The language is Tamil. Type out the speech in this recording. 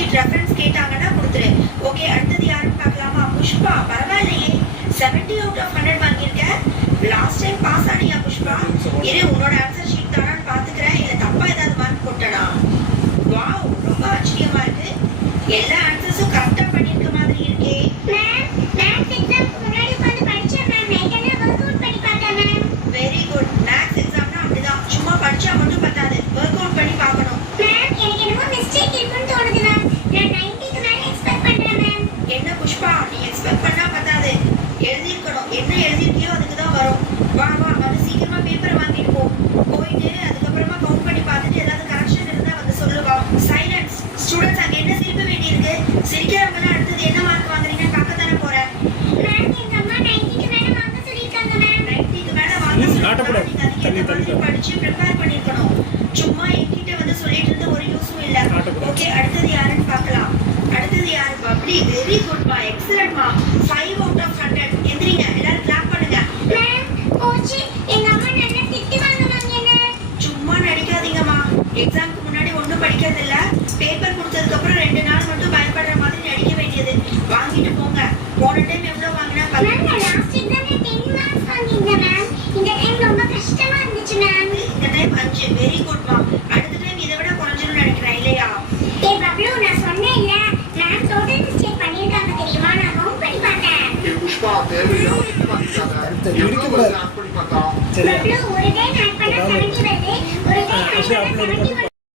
ஷீட் ரெஃபரன்ஸ் கேட்டாங்கன்னா கொடுத்துரு. ஓகே, அடுத்தது யாருன்னு பார்க்கலாமா? புஷ்பா, பரவாயில்லையே 70 அவுட் ஆஃப் 100 வாங்கியிருக்க. லாஸ்ட் டைம் பாஸ் ஆனியா புஷ்பா? இரு, உன்னோட ஆன்சர் ஷீட் தானான்னு பார்த்துக்கிறேன். இல்லை தப்பா ஏதாவது மார்க் போட்டனா? வாவ், ரொம்ப ஆச்சரியமா இருக்கு. எல்லா ஆன்சர்ஸும் கரெக்டா பண்ணிருக்க மாதிரி இருக்கே. Very good. மேத்ஸ் எக்ஸாம்னா அப்படிதான், சும்மா படிச்சா மட்டும் பத்தாது, ஒர்க் அவுட் பண்ணி பார்க்கணும். என்ன புஷ்பா, நீ எக்ஸ்பெக்ட் பண்ணா பத்தாது, எழுதிருக்கணும். என்ன எழுதிருக்கியோ அதுக்கு தான் வரும். வா வா, வந்து சீக்கிரமா பேப்பர் வாங்கிட்டு போ. போயிட்டு அதுக்கப்புறமா கவுண்ட் பண்ணி பார்த்துட்டு ஏதாவது கரெக்ஷன் இருந்தா வந்து சொல்லுவா. சைலன்ஸ். ஸ்டூடெண்ட்ஸ், அங்க என்ன சிரிப்பு வேண்டியிருக்கு? சிரிக்கிறவங்க அடுத்தது என்ன மார்க் வாங்குறீங்கன்னு பார்க்க தானே போறேன். 90க்கு மேல வாங்க சொல்லி படிச்சு ப்ரிப்பேர் பண்ணிருக்கணும். சும்மா என்கிட்ட வந்து சொல்லிட்டு இருந்த ஒரு யூஸும் இல்ல. ஓகே, அடுத்தது யாருன்னு பார்க்கலாம். அடுத்தது யாரு? பப்ளி. வெரி குட் மா, எக்ஸலென்ட் மா. 5 அவுட் ஆஃப் 100. எந்திரிங்க, எல்லாரும் கிளாப் பண்ணுங்க. சும்மா நடிக்காதீங்கம்மா. எக்ஸாம்க்கு முன்னாடி ஒண்ணும் படிக்கிறது இல்ல. பேப்பர் கொடுத்ததுக்கு அப்புறம் 2 நாள் மட்டும் பயப்படுற மாதிரி நடிக்க வேண்டியது. வாங்கிட்டு போங்க. போன டைம் எவ்வளவு வாங்கினா? இந்த டைம் 5. வெரி குட் மா. அடுத்த டைம் இதை விட குறைஞ்சிரும் நினைக்கிறேன், இல்லையா? புஷ்பா தேவையில்லாம